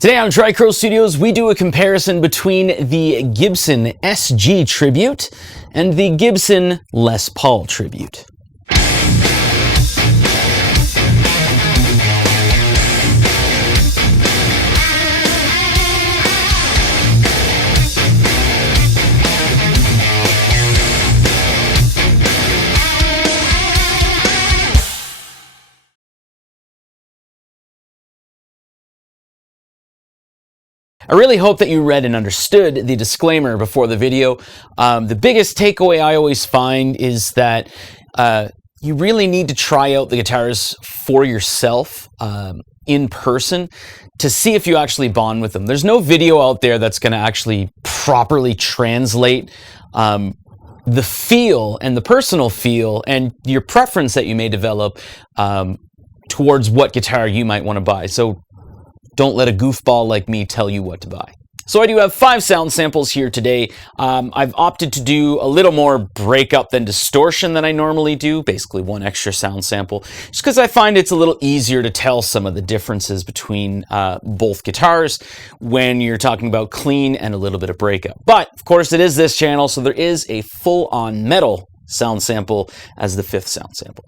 Today on Tricrow Studios, we do a comparison between the Gibson SG Tribute and the Gibson Les Paul Tribute. I really hope that you read and understood the disclaimer before the video. The biggest takeaway I always find is that you really need to try out the guitars for yourself in person to see if you actually bond with them. There's no video out there that's going to actually properly translate the feel and the personal feel and your preference that you may develop towards what guitar you might want to buy. So don't let a goofball like me tell you what to buy. So I do have 5 sound samples here today. I've opted to do a little more breakup than distortion than I normally do, basically 1 extra sound sample, just because I find it's a little easier to tell some of the differences between both guitars when you're talking about clean and a little bit of breakup. But of course it is this channel, so there is a full-on metal sound sample as the 5th sound sample.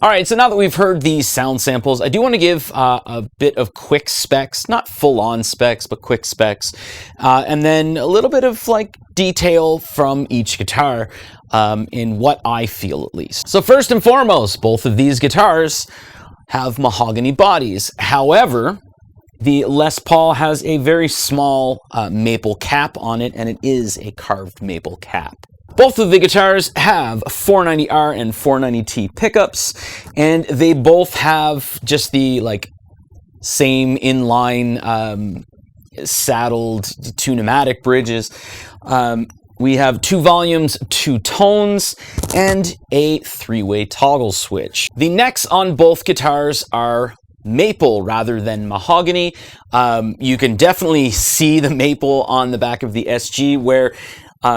All right, so now that we've heard these sound samples, I do want to give a bit of quick specs, not full-on specs, but quick specs, and then a little bit of like detail from each guitar in what I feel at least. So first and foremost, both of these guitars have mahogany bodies. However, the Les Paul has a very small maple cap on it, and it is a carved maple cap. Both of the guitars have 490R and 490T pickups, and they both have just the like same inline saddled 2 pneumatic bridges. We have 2 volumes, 2 tones, and a 3-way toggle switch. The necks on both guitars are maple rather than mahogany. You can definitely see the maple on the back of the SG, where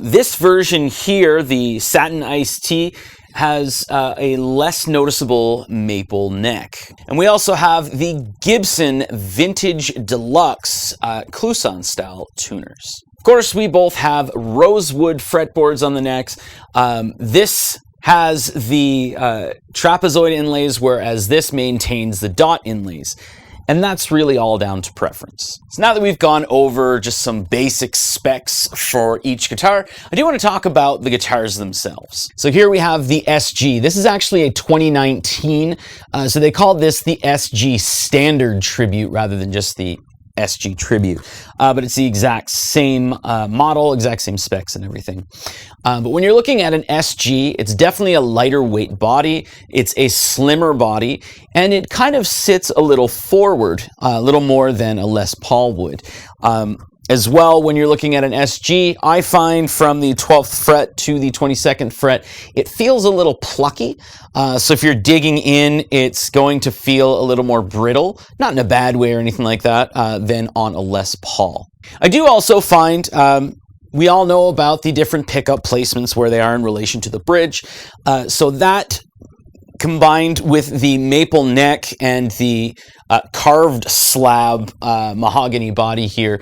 this version here, the Satin Iced Tea, has a less noticeable maple neck. And we also have the Gibson Vintage Deluxe Clouson style tuners. Of course, we both have rosewood fretboards on the necks. This has the trapezoid inlays, whereas this maintains the dot inlays. And that's really all down to preference. So now that we've gone over just some basic specs for each guitar, I do want to talk about the guitars themselves. So here we have the SG. This is actually a 2019, so they called this the SG Standard Tribute rather than just the SG Tribute, but it's the exact same model, exact same specs and everything. But when you're looking at an SG, it's definitely a lighter weight body, it's a slimmer body, and it kind of sits a little forward, a little more than a Les Paul would. As well, when you're looking at an SG, I find from the 12th fret to the 22nd fret, it feels a little plucky. So if you're digging in, it's going to feel a little more brittle, not in a bad way or anything like that, than on a Les Paul. I do also find, we all know about the different pickup placements where they are in relation to the bridge. So that combined with the maple neck and the carved slab mahogany body here,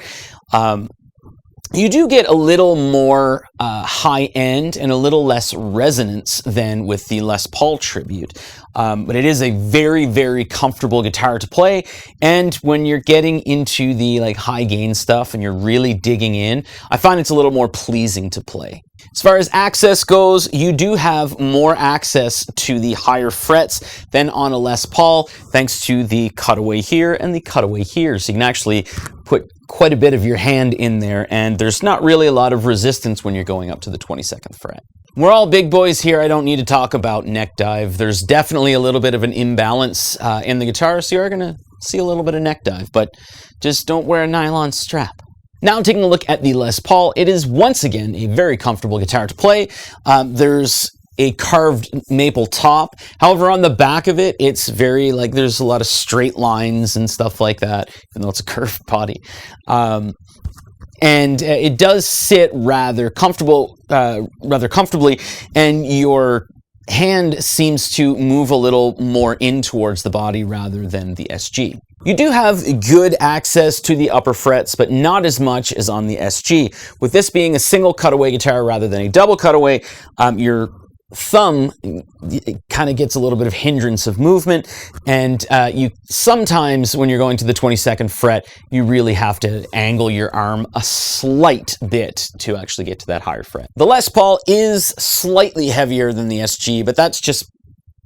you do get a little more high end and a little less resonance than with the Les Paul Tribute. But it is a very, very comfortable guitar to play. And when you're getting into the like high gain stuff and you're really digging in, I find it's a little more pleasing to play. As far as access goes, you do have more access to the higher frets than on a Les Paul, thanks to the cutaway here and the cutaway here. So you can actually put quite a bit of your hand in there, and there's not really a lot of resistance when you're going up to the 22nd fret. We're all big boys here. I don't need to talk about neck dive. There's definitely a little bit of an imbalance in the guitar, so you're going to see a little bit of neck dive, but just don't wear a nylon strap. Now taking a look at the Les Paul, it is once again a very comfortable guitar to play. There's a carved maple top. However, on the back of it, it's very like there's a lot of straight lines and stuff like that, even though it's a curved body. And it does sit rather comfortably, and your hand seems to move a little more in towards the body rather than the SG. You do have good access to the upper frets, but not as much as on the SG. With this being a single cutaway guitar rather than a double cutaway, your thumb kind of gets a little bit of hindrance of movement, and you sometimes when you're going to the 22nd fret, you really have to angle your arm a slight bit to actually get to that higher fret. The Les Paul is slightly heavier than the SG, but that's just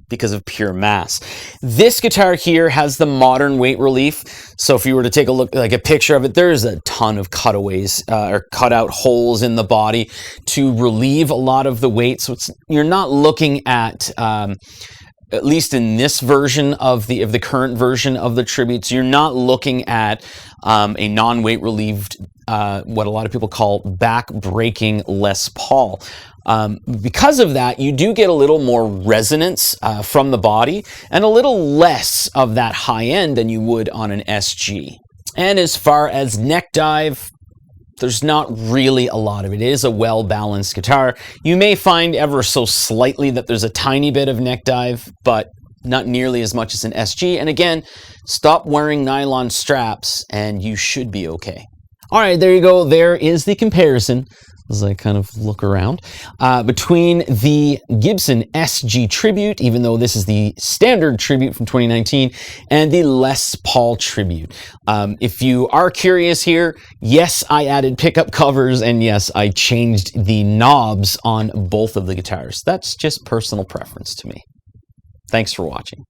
because of pure mass. This guitar here has the modern weight relief. So if you were to take a look, like a picture of it, there's a ton of cutaways or cutout holes in the body to relieve a lot of the weight. So you're not looking at least in this version of the current version of the Tributes, you're not looking at a non-weight relieved, what a lot of people call back-breaking Les Paul. Because of that, you do get a little more resonance from the body and a little less of that high end than you would on an SG. And as far as neck dive, there's not really a lot of it. It is a well-balanced guitar. You may find ever so slightly that there's a tiny bit of neck dive, but not nearly as much as an SG. And again, stop wearing nylon straps and you should be okay. All right, there you go. There is the comparison. as I kind of look around. Between the Gibson SG Tribute, even though this is the standard Tribute from 2019, and the Les Paul Tribute. If you are curious here, yes, I added pickup covers, and yes, I changed the knobs on both of the guitars. That's just personal preference to me. Thanks for watching.